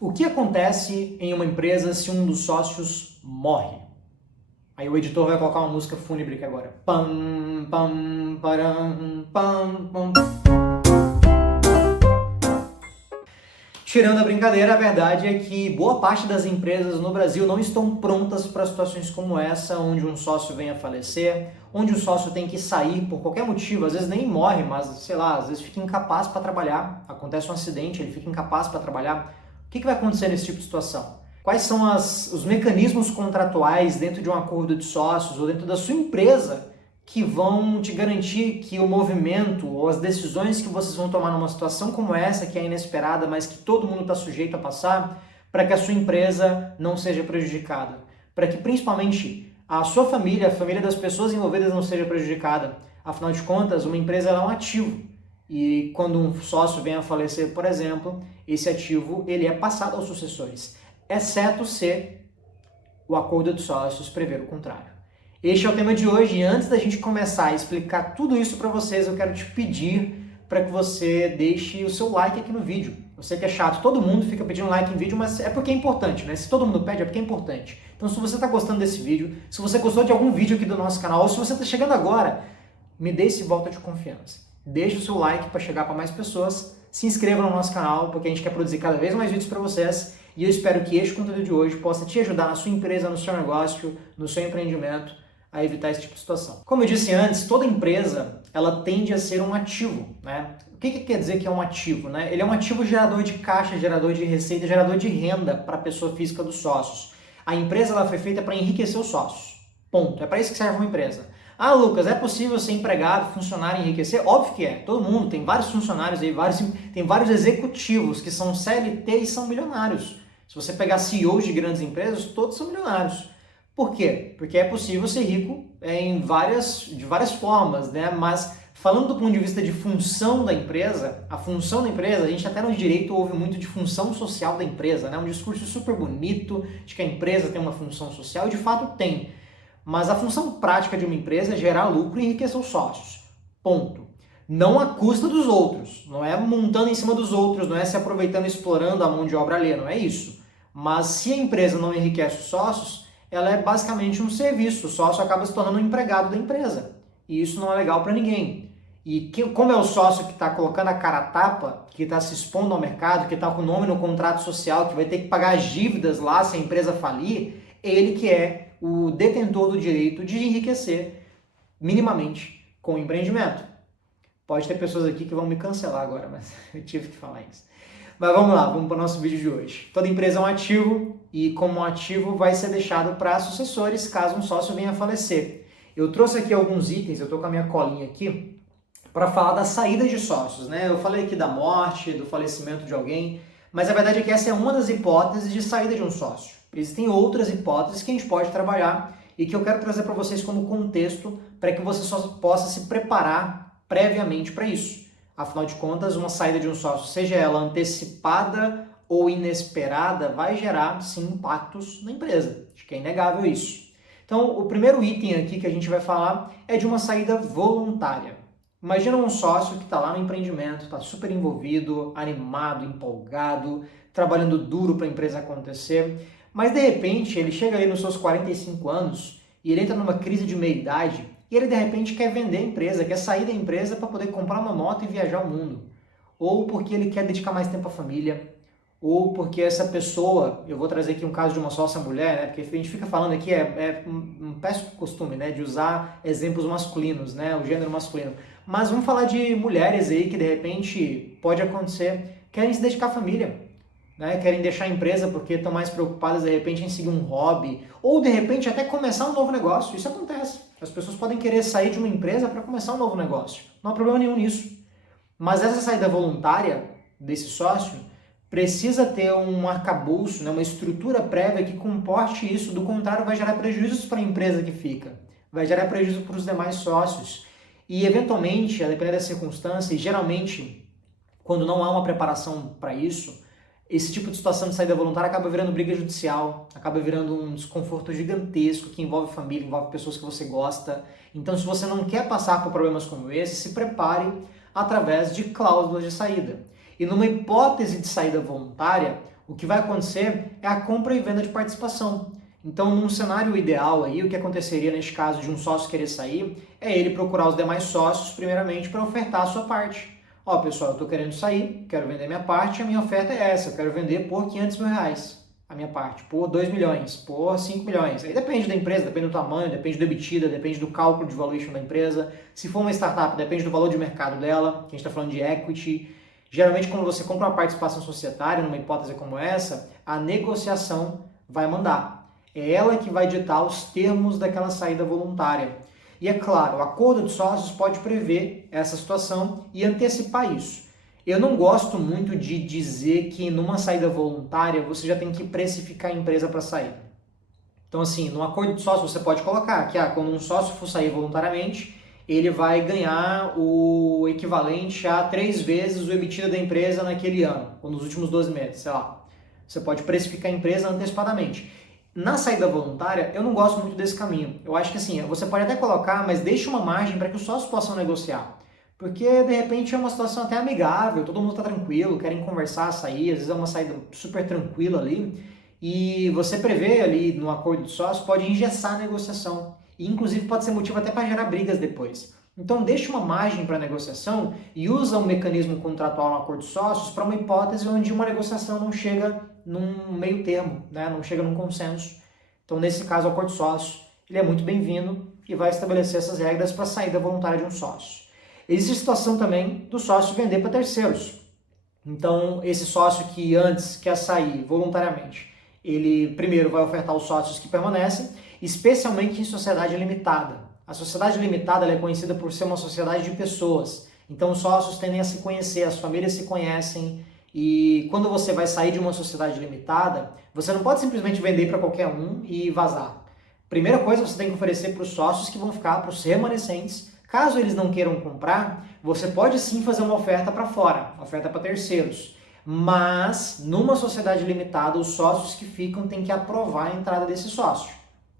O que acontece em uma empresa se um dos sócios morre? Aí o editor vai colocar uma música fúnebre aqui agora. Pam, pam, param, pam, pam. Tirando a brincadeira, a verdade é que boa parte das empresas no Brasil não estão prontas para situações como essa, onde um sócio vem a falecer, onde o sócio tem que sair por qualquer motivo, às vezes nem morre, mas sei lá, às vezes fica incapaz para trabalhar, acontece um acidente, ele fica incapaz para trabalhar. O que vai acontecer nesse tipo de situação? Quais são os mecanismos contratuais dentro de um acordo de sócios ou dentro da sua empresa que vão te garantir que o movimento ou as decisões que vocês vão tomar numa situação como essa, que é inesperada, mas que todo mundo está sujeito a passar, para que a sua empresa não seja prejudicada, para que principalmente a sua família, a família das pessoas envolvidas não seja prejudicada. Afinal de contas, uma empresa é um ativo e quando um sócio vem a falecer, por exemplo, esse ativo ele é passado aos sucessores, exceto se o acordo de sócios prever o contrário. Este é o tema de hoje e antes da gente começar a explicar tudo isso para vocês, eu quero te pedir para que você deixe o seu like aqui no vídeo. Eu sei que é chato, todo mundo fica pedindo like em vídeo, mas é porque é importante, né? Se todo mundo pede, é porque é importante. Então se você está gostando desse vídeo, se você gostou de algum vídeo aqui do nosso canal, ou se você está chegando agora, me dê esse voto de confiança. Deixe o seu like para chegar para mais pessoas, se inscreva no nosso canal, porque a gente quer produzir cada vez mais vídeos para vocês e eu espero que este conteúdo de hoje possa te ajudar na sua empresa, no seu negócio, no seu empreendimento, a evitar esse tipo de situação. Como eu disse antes, toda empresa ela tende a ser um ativo, né? O que quer dizer que é um ativo, né? Ele é um ativo gerador de caixa, gerador de receita, gerador de renda para a pessoa física dos sócios. A empresa ela foi feita para enriquecer os sócios. Ponto. É para isso que serve uma empresa. Ah, Lucas, é possível ser empregado, funcionário e enriquecer? Óbvio que é. Todo mundo tem vários funcionários aí, tem vários executivos que são CLT e são milionários. Se você pegar CEOs de grandes empresas, todos são milionários. Por quê? Porque é possível ser rico de várias formas, né? Mas falando do ponto de vista de função da empresa, a função da empresa, a gente até no direito ouve muito de função social da empresa, né? Um discurso super bonito de que a empresa tem uma função social, e de fato tem. Mas a função prática de uma empresa é gerar lucro e enriquecer os sócios. Ponto. Não à custa dos outros, não é montando em cima dos outros, não é se aproveitando e explorando a mão de obra alheia, não é isso. Mas se a empresa não enriquece os sócios, ela é basicamente um serviço, o sócio acaba se tornando um empregado da empresa. E isso não é legal para ninguém. E como é o sócio que está colocando a cara a tapa, que está se expondo ao mercado, que está com o nome no contrato social, que vai ter que pagar as dívidas lá se a empresa falir, ele que é o detentor do direito de enriquecer minimamente com o empreendimento. Pode ter pessoas aqui que vão me cancelar agora, mas eu tive que falar isso. Mas vamos lá, vamos para o nosso vídeo de hoje. Toda empresa é um ativo e como um ativo vai ser deixado para sucessores caso um sócio venha a falecer. Eu trouxe aqui alguns itens, eu estou com a minha colinha aqui, para falar da saída de sócios, né? Eu falei aqui da morte, do falecimento de alguém, mas a verdade é que essa é uma das hipóteses de saída de um sócio. Existem outras hipóteses que a gente pode trabalhar e que eu quero trazer para vocês como contexto para que você só possa se preparar previamente para isso. Afinal de contas, uma saída de um sócio, seja ela antecipada ou inesperada, vai gerar, sim, impactos na empresa. Acho que é inegável isso. Então, o primeiro item aqui que a gente vai falar é de uma saída voluntária. Imagina um sócio que está lá no empreendimento, está super envolvido, animado, empolgado, trabalhando duro para a empresa acontecer, mas de repente ele chega ali nos seus 45 anos e ele entra numa crise de meia-idade e ele de repente quer vender a empresa, quer sair da empresa para poder comprar uma moto e viajar o mundo. Ou porque ele quer dedicar mais tempo à família, ou porque essa pessoa, eu vou trazer aqui um caso de uma sócia mulher, né? Porque a gente fica falando aqui, é um péssimo costume, né? De usar exemplos masculinos, né? O gênero masculino. Mas vamos falar de mulheres aí que de repente pode acontecer, querem se dedicar à família, né? Querem deixar a empresa porque estão mais preocupadas de repente em seguir um hobby, ou de repente até começar um novo negócio. Isso acontece. As pessoas podem querer sair de uma empresa para começar um novo negócio. Não há problema nenhum nisso. Mas essa saída voluntária desse sócio precisa ter um arcabouço, né, uma estrutura prévia que comporte isso. Do contrário, vai gerar prejuízos para a empresa que fica. Vai gerar prejuízo para os demais sócios. E, eventualmente, a depender da circunstância, e geralmente, quando não há uma preparação para isso, esse tipo de situação de saída voluntária acaba virando briga judicial, acaba virando um desconforto gigantesco que envolve família, envolve pessoas que você gosta. Então, se você não quer passar por problemas como esse, se prepare através de cláusulas de saída. E numa hipótese de saída voluntária, O que vai acontecer é a compra e venda de participação. Então, num cenário ideal aí, o que aconteceria neste caso de um sócio querer sair, é ele procurar os demais sócios primeiramente para ofertar a sua parte. Ó, pessoal, eu estou querendo sair, quero vender minha parte, a minha oferta é essa, eu quero vender por R$500 mil, a minha parte, por 2 milhões, por 5 milhões. Aí depende da empresa, depende do tamanho, depende do EBITDA, depende do cálculo de valuation da empresa. Se for uma startup, depende do valor de mercado dela, que a gente está falando de equity. Geralmente, quando você compra uma participação societária, numa hipótese como essa, a negociação vai mandar. É ela que vai ditar os termos daquela saída voluntária. E é claro, o acordo de sócios pode prever essa situação e antecipar isso. Eu não gosto muito de dizer que numa saída voluntária você já tem que precificar a empresa para sair. Então assim, no acordo de sócios você pode colocar que quando um sócio for sair voluntariamente, ele vai ganhar o equivalente a 3 vezes o EBITDA da empresa naquele ano, ou nos últimos 12 meses, sei lá. Você pode precificar a empresa antecipadamente. Na saída voluntária, eu não gosto muito desse caminho. Eu acho que assim, você pode até colocar, mas deixa uma margem para que os sócios possam negociar. Porque, de repente, é uma situação até amigável, todo mundo está tranquilo, querem conversar, sair, às vezes é uma saída super tranquila ali, e você prevê ali no acordo de sócios, pode engessar a negociação, e inclusive pode ser motivo até para gerar brigas depois. Então, deixa uma margem para negociação e usa um mecanismo contratual no acordo de sócios para uma hipótese onde uma negociação não chega num meio termo, né? Não chega num consenso. Então, nesse caso, o acordo de sócios ele é muito bem-vindo e vai estabelecer essas regras para a saída voluntária de um sócio. Existe a situação também do sócio vender para terceiros. Então, esse sócio que antes quer sair voluntariamente, ele primeiro vai ofertar os sócios que permanecem, especialmente em sociedade limitada. A sociedade limitada ela é conhecida por ser uma sociedade de pessoas. Então, os sócios tendem a se conhecer, as famílias se conhecem, e quando você vai sair de uma sociedade limitada, você não pode simplesmente vender para qualquer um e vazar. Primeira coisa, você tem que oferecer para os sócios que vão ficar, para os remanescentes. Caso eles não queiram comprar, você pode sim fazer uma oferta para fora, oferta para terceiros. Mas, numa sociedade limitada, os sócios que ficam têm que aprovar a entrada desse sócio.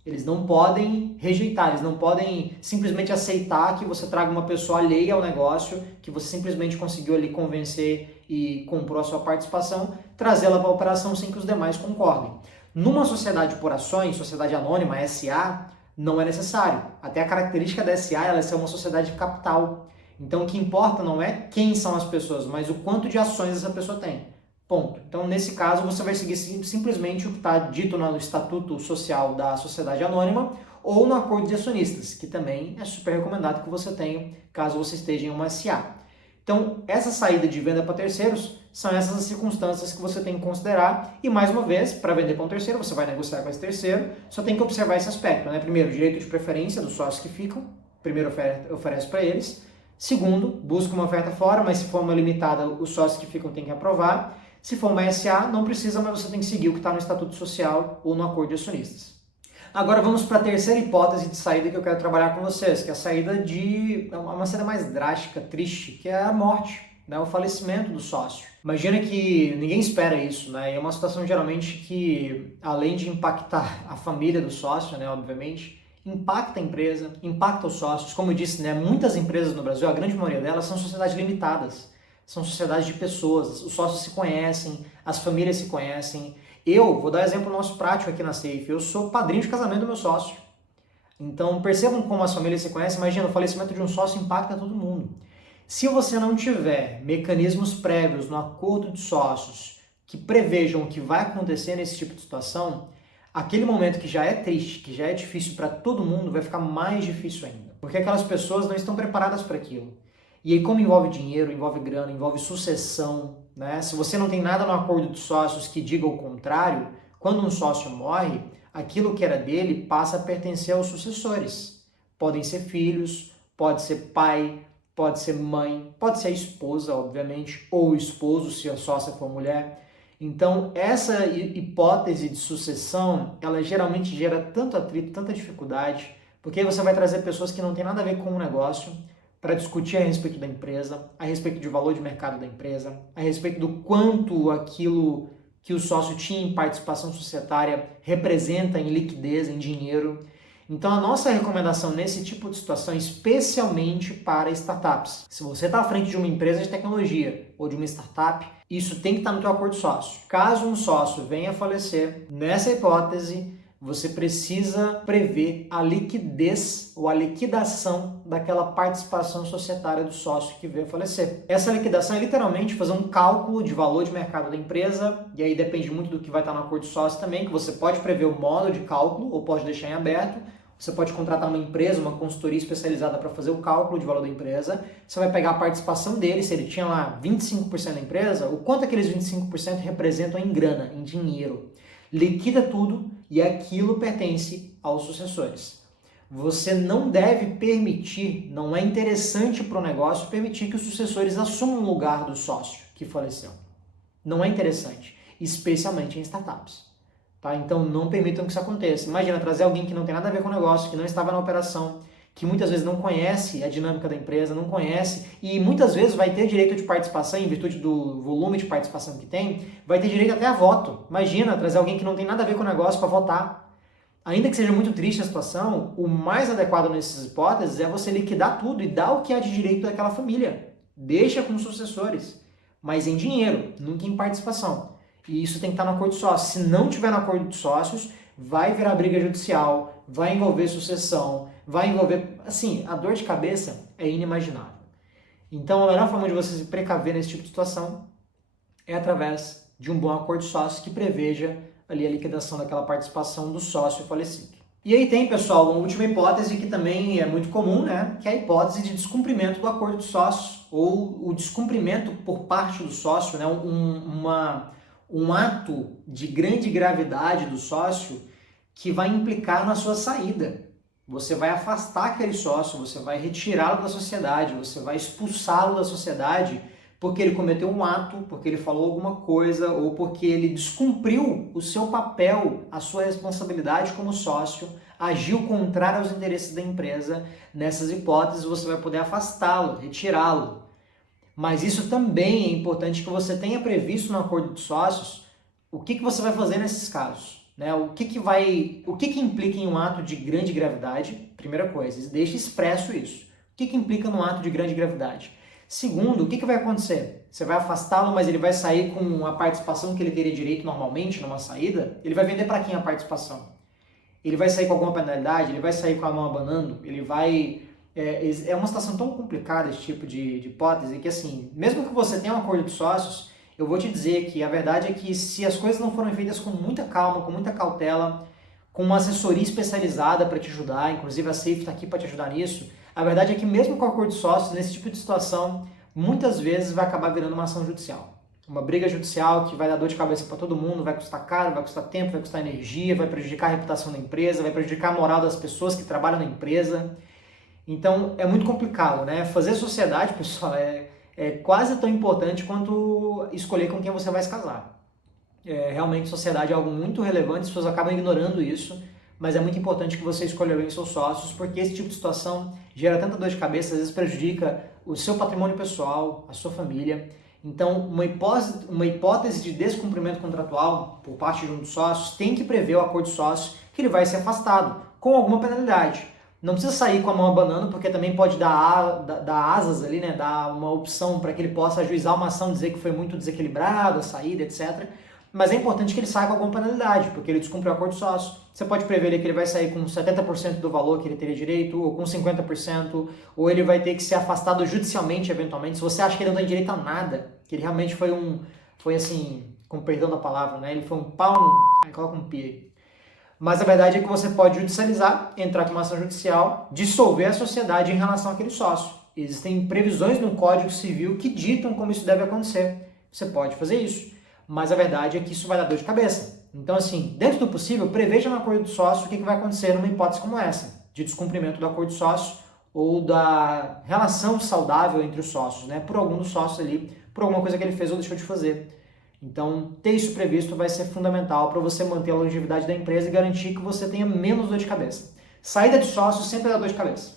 Eles não podem rejeitar, eles não podem simplesmente aceitar que você traga uma pessoa alheia ao negócio, que você simplesmente conseguiu ali convencer e comprou a sua participação, trazê-la para a operação sem que os demais concordem. Numa sociedade por ações, sociedade anônima, SA, não é necessário. Até a característica da SA ela é ser uma sociedade de capital. Então o que importa não é quem são as pessoas, mas o quanto de ações essa pessoa tem. Ponto. Então, nesse caso, você vai seguir simplesmente o que está dito no Estatuto Social da Sociedade Anônima ou no Acordo de Acionistas, que também é super recomendado que você tenha, caso você esteja em uma SA. Então, essa saída de venda para terceiros são essas as circunstâncias que você tem que considerar. E, mais uma vez, para vender para um terceiro, você vai negociar com esse terceiro, só tem que observar esse aspecto, né? Primeiro, direito de preferência dos sócios que ficam. Primeiro, oferece para eles. Segundo, busca uma oferta fora, mas se for uma limitada, os sócios que ficam têm que aprovar. Se for uma SA, não precisa, mas você tem que seguir o que está no Estatuto Social ou no Acordo de Acionistas. Agora vamos para a terceira hipótese de saída que eu quero trabalhar com vocês, que é a saída de uma saída mais drástica, triste, que é a morte, né? O falecimento do sócio. Imagina que ninguém espera isso, né? E é uma situação geralmente que, além de impactar a família do sócio, né, obviamente, impacta a empresa, impacta os sócios. Como eu disse, né, muitas empresas no Brasil, a grande maioria delas, são sociedades limitadas. São sociedades de pessoas, os sócios se conhecem, as famílias se conhecem. Eu, vou dar exemplo nosso prático aqui na Safe, eu sou padrinho de casamento do meu sócio. Então percebam como as famílias se conhecem, imagina, o falecimento de um sócio impacta todo mundo. Se você não tiver mecanismos prévios no acordo de sócios que prevejam o que vai acontecer nesse tipo de situação, aquele momento que já é triste, que já é difícil para todo mundo, vai ficar mais difícil ainda. Porque aquelas pessoas não estão preparadas para aquilo. E aí, como envolve dinheiro, envolve grana, envolve sucessão, né? Se você não tem nada no acordo de sócios que diga o contrário, quando um sócio morre, aquilo que era dele passa a pertencer aos sucessores. Podem ser filhos, pode ser pai, pode ser mãe, pode ser a esposa, obviamente, ou o esposo, se a sócia for mulher. Então, essa hipótese de sucessão, ela geralmente gera tanto atrito, tanta dificuldade, porque aí você vai trazer pessoas que não têm nada a ver com o negócio, para discutir a respeito da empresa, a respeito do valor de mercado da empresa, a respeito do quanto aquilo que o sócio tinha em participação societária representa em liquidez, em dinheiro. Então a nossa recomendação nesse tipo de situação, especialmente para startups, se você está à frente de uma empresa de tecnologia ou de uma startup, isso tem que estar no teu acordo sócio. Caso um sócio venha a falecer, nessa hipótese, você precisa prever a liquidez ou a liquidação daquela participação societária do sócio que veio a falecer. Essa liquidação é literalmente fazer um cálculo de valor de mercado da empresa, e aí depende muito do que vai estar no acordo sócio também, que você pode prever o modo de cálculo ou pode deixar em aberto. Você pode contratar uma empresa, uma consultoria especializada para fazer o cálculo de valor da empresa. Você vai pegar a participação dele, se ele tinha lá 25% da empresa, o quanto aqueles 25% representam em grana, em dinheiro. Liquida tudo e aquilo pertence aos sucessores. Você não deve permitir, não é interessante para o negócio permitir que os sucessores assumam o lugar do sócio que faleceu. Não é interessante, especialmente em startups. Tá? Então não permitam que isso aconteça. Imagina trazer alguém que não tem nada a ver com o negócio, que não estava na operação, que muitas vezes não conhece a dinâmica da empresa, não conhece e muitas vezes vai ter direito de participação em virtude do volume de participação que tem, vai ter direito até a voto. Imagina trazer alguém que não tem nada a ver com o negócio para votar. Ainda que seja muito triste a situação, o mais adequado nessas hipóteses é você liquidar tudo e dar o que há de direito daquela família. Deixa com os sucessores, mas em dinheiro, nunca em participação. E isso tem que estar no acordo de sócios. Se não tiver no acordo de sócios, vai virar briga judicial, vai envolver sucessão, vai envolver... Assim, a dor de cabeça é inimaginável. Então, a melhor forma de você se precaver nesse tipo de situação é através de um bom acordo de sócios que preveja ali a liquidação daquela participação do sócio falecido. E aí tem, pessoal, uma última hipótese que também é muito comum, né? Que é a hipótese de descumprimento do acordo de sócios ou o descumprimento por parte do sócio, né? Um ato de grande gravidade do sócio que vai implicar na sua saída. Você vai afastar aquele sócio, você vai retirá-lo da sociedade, você vai expulsá-lo da sociedade porque ele cometeu um ato, porque ele falou alguma coisa ou porque ele descumpriu o seu papel, a sua responsabilidade como sócio, agiu contrário aos interesses da empresa. Nessas hipóteses você vai poder afastá-lo, retirá-lo. Mas isso também é importante que você tenha previsto no acordo de sócios o que você vai fazer nesses casos. Né? O que implica em um ato de grande gravidade? Primeira coisa, deixe expresso isso. O que implica num ato de grande gravidade? Segundo, o que vai acontecer? Você vai afastá-lo, mas ele vai sair com a participação que ele teria direito normalmente numa saída? Ele vai vender para quem a participação? Ele vai sair com alguma penalidade? Ele vai sair com a mão abanando? Ele vai... É uma situação tão complicada esse tipo de hipótese que, assim, mesmo que você tenha um acordo de sócios, eu vou te dizer que a verdade é que se as coisas não forem feitas com muita calma, com muita cautela, com uma assessoria especializada para te ajudar, inclusive a Safe está aqui para te ajudar nisso, a verdade é que mesmo com o acordo de sócios, nesse tipo de situação, muitas vezes vai acabar virando uma ação judicial. Uma briga judicial que vai dar dor de cabeça para todo mundo, vai custar caro, vai custar tempo, vai custar energia, vai prejudicar a reputação da empresa, vai prejudicar a moral das pessoas que trabalham na empresa. Então é muito complicado, né? Fazer sociedade, pessoal, é quase tão importante quanto escolher com quem você vai se casar. Realmente sociedade é algo muito relevante, as pessoas acabam ignorando isso, mas é muito importante que você escolha bem seus sócios, porque esse tipo de situação gera tanta dor de cabeça, às vezes prejudica o seu patrimônio pessoal, a sua família. Então, uma hipótese de descumprimento contratual por parte de um dos sócios tem que prever o acordo de sócios que ele vai ser afastado com alguma penalidade. Não precisa sair com a mão abanando, porque também pode dar asas ali, né? Dar uma opção para que ele possa ajuizar uma ação, dizer que foi muito desequilibrado a saída, etc. Mas é importante que ele saia com alguma penalidade, porque ele descumpriu o acordo de sócio. Você pode prever que ele vai sair com 70% do valor que ele teria direito, ou com 50%, ou ele vai ter que ser afastado judicialmente, eventualmente. Se você acha que ele não tem direito a nada, que ele realmente foi assim, com perdão da palavra, né? Ele foi um pau, aí coloca um pi aí. Mas a verdade é que você pode judicializar, entrar com uma ação judicial, dissolver a sociedade em relação àquele sócio. Existem previsões no Código Civil que ditam como isso deve acontecer. Você pode fazer isso, mas a verdade é que isso vai dar dor de cabeça. Então, assim, dentro do possível, preveja no acordo de sócio o que vai acontecer numa hipótese como essa, de descumprimento do acordo de sócio ou da relação saudável entre os sócios, né? Por algum dos sócios ali, por alguma coisa que ele fez ou deixou de fazer. Então, ter isso previsto vai ser fundamental para você manter a longevidade da empresa e garantir que você tenha menos dor de cabeça. Saída de sócio sempre dá dor de cabeça.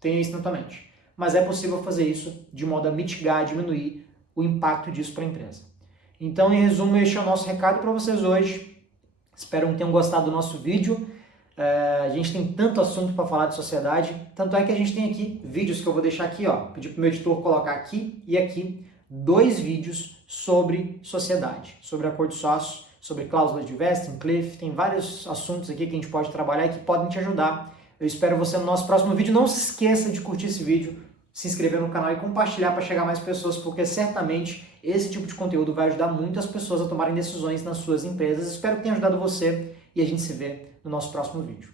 Tenha isso na tua mente. Mas é possível fazer isso de modo a mitigar, diminuir o impacto disso para a empresa. Então, em resumo, este é o nosso recado para vocês hoje. Espero que tenham gostado do nosso vídeo. A gente tem tanto assunto para falar de sociedade, tanto é que a gente tem aqui vídeos que eu vou deixar aqui, ó. Pedir para o meu editor colocar aqui e aqui, 2 vídeos sobre sociedade, sobre acordo sócio, sobre cláusula de vesting, cliff, tem vários assuntos aqui que a gente pode trabalhar e que podem te ajudar. Eu espero você no nosso próximo vídeo. Não se esqueça de curtir esse vídeo, se inscrever no canal e compartilhar para chegar a mais pessoas, porque certamente esse tipo de conteúdo vai ajudar muitas pessoas a tomarem decisões nas suas empresas. Espero que tenha ajudado você e a gente se vê no nosso próximo vídeo.